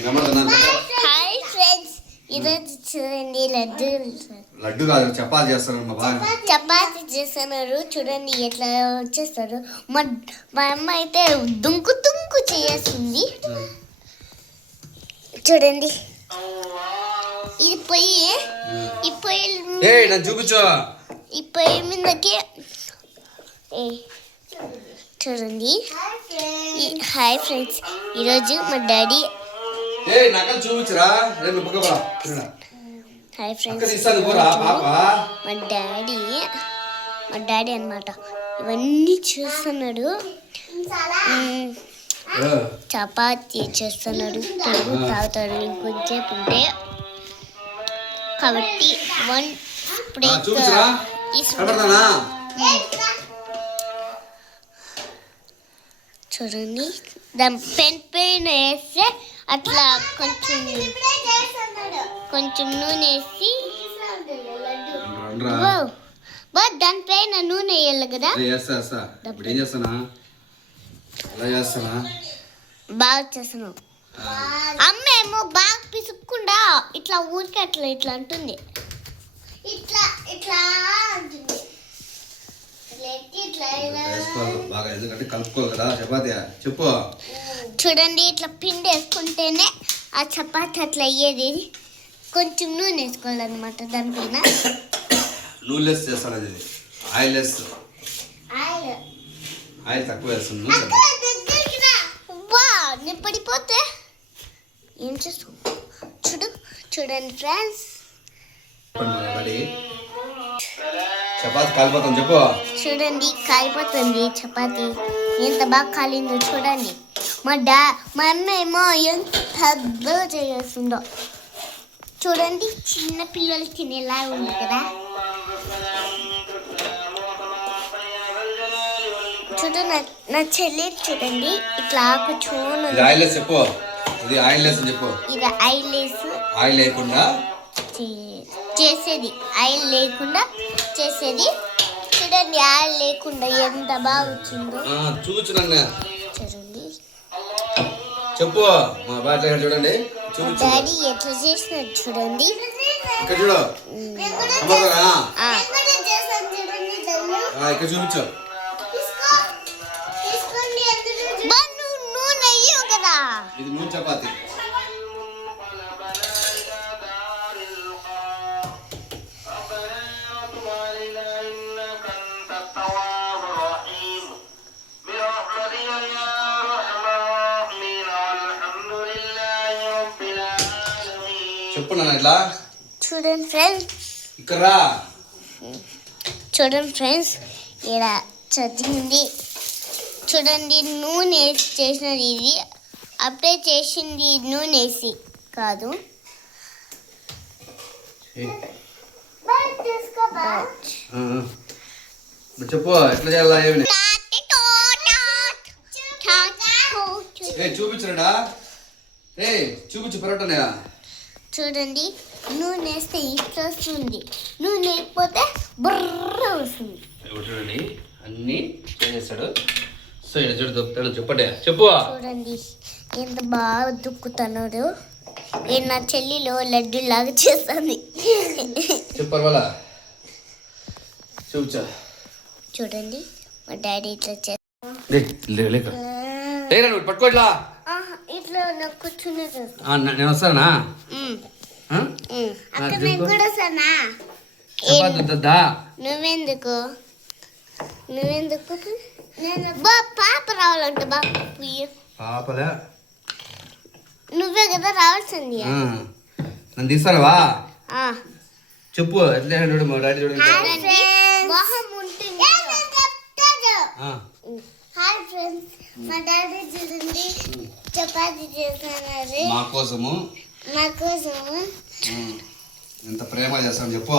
అమ్మడుతున్నాను hi friends ఈరోజు చూడండి లడ్డు లడ్డు కాదు చపాతి చేస్తాను మా బాగా చపాతి చేస్తున్నారు చూడండి ఎట్లా వచ్చేస్తారు మా మా అమ్మ అయితే దుంకు దుంకు చేస్తుంది చూడండి ఇది పొయ్యి ఈ పొయ్యి చూపించు ఈ పొయ్యి మీదకి ఏ, చూడండి హాయ్ ఫ్రెండ్స్. ఈరోజు మా డాడీ. Hi friends. మా డాడీ మా డాడీ అన్నమాట. ఇవన్నీ చూస్తున్నాడు. చపాతీ చేస్తున్నాడు పెరుగు తాగుతాడు ఇంకొంచెం ఉంటే కాబట్టి వన్ ఆ, చూడండి. దాని పెన్ పెన్ వేస్తే అట్లా కొంచెం కొంచెం నూనె వేసి. బా దానిపైన నూనె వేయాలి కదా. ఇప్పుడు ఏం చేస్తానా? అలా చేస్తానా? బాగా చేస్తున్నావు అమ్మ ఏమో బాగా పిసుక్కుండా ఇట్లా ఊరికే అట్లా ఇట్లా అంటుంది. ఇట్లా ఇట్లా అంటుంది ఇట్లా ఎత్తి ఇట్లా ఇలా. వేసుకోవాలి బాగా ఎందుకంటే కలుపుకోవాలి కదా చపాతి చెప్పు. చూడండి ఇట్లా పిండి వేసుకుంటేనే ఆ చపాతి అట్లా అయ్యేది. కొంచెం నూనె వేసుకోవాలన్నమాట దానిపైన. నూనె లెస్ చేస్తాను అది ఆయిల్ లెస్ ఆయిల్ తక్కువ. వేస్తాను వా నేను పడిపోతే. ఏం చేస్తావు? చూడు చూడండి ఫ్రెండ్స్ రెడీ చపాతి కాలిపోతాను చెప్పు. చూడండి కాలిపోతుంది చపాతి. ఎంత బాగా కాలిందో చూడండి. మా డా మా అమ్మ ఏమో ఎంత చేస్తుందో. చూడండి చిన్న పిల్లలు తినేలా ఉంది కదా. చూడు నా చెల్లి చూడండి ఇట్లా కూర్చొని ఇది ఆయిల్ లెస్ చెప్పు. ఇది ఆయిల్ చెప్పు. ఇది ఐలేస్ ఆయిల్ లేకుండా చేసేది. ఆయిల్ లేకుండా చేసేది. చూడండి ఆయిల్ లేకుండా ఎంత బాగా వచ్చిందో. చూడండి. చెప్పు మా బాట చూడండి. డాడీ ఎట్లా చేసినాడు చూడండి. ఇక్కడ చూడు. ఇక్కడ చూపించు. ఇది నూనె చపాతి. చెప్పు నాన్న ఇట్లా. చూడండి ఫ్రెండ్స్. ఇక్కడ రా. చూడండి ఫ్రెండ్స్ ఇక్కడ చదివింది. చూడండి నూనె వేసి చేసినది ఇది. అప్పుడే చేసింది నూనె వేసి. కాదు. చెప్పు ఎట్లా చేయాలా ఏమి? ఏ చూపించరాడా ఏ చూపించు చూడండి నూనె వేస్తే ఇట్లా వస్తుంది. నూనె అయిపోతే బుర్ర వస్తుంది. చూడండి అన్ని చేస్తాడు. సో ఇక్కడ చూడు దొక్కుతాడు చెప్పండి చెప్పు. చూడండి ఎంత బాగా దుక్కుతున్నాడు. నా చెల్లిలో లడ్డు లాగా చేస్తుంది. చూడండి మా డాడీ ఇట్లా చే లేక. లేరా నువ్వు పట్టుకో ఇట్లా. ఇట్లా కూర్చునే నేను వస్తానా? నువ్వెందుకు? నువ్వెందుకు? పాప రావాలంట పాపలే? నువ్వే కదా రావాల్సింది. నన్ను తీస్తానవా ఆ. చెప్పు ఎట్లా చూడు మా డాడీ చూడండి మొహం ఉంటుంది. హాయ్ ఫ్రెండ్స్ మా డాడీ చూడండి చపాతీ చేస్తున్నారు మా కోసము? మా కోసం ఉమ్, ఎంత ప్రేమ చేస్తాను చెప్పు.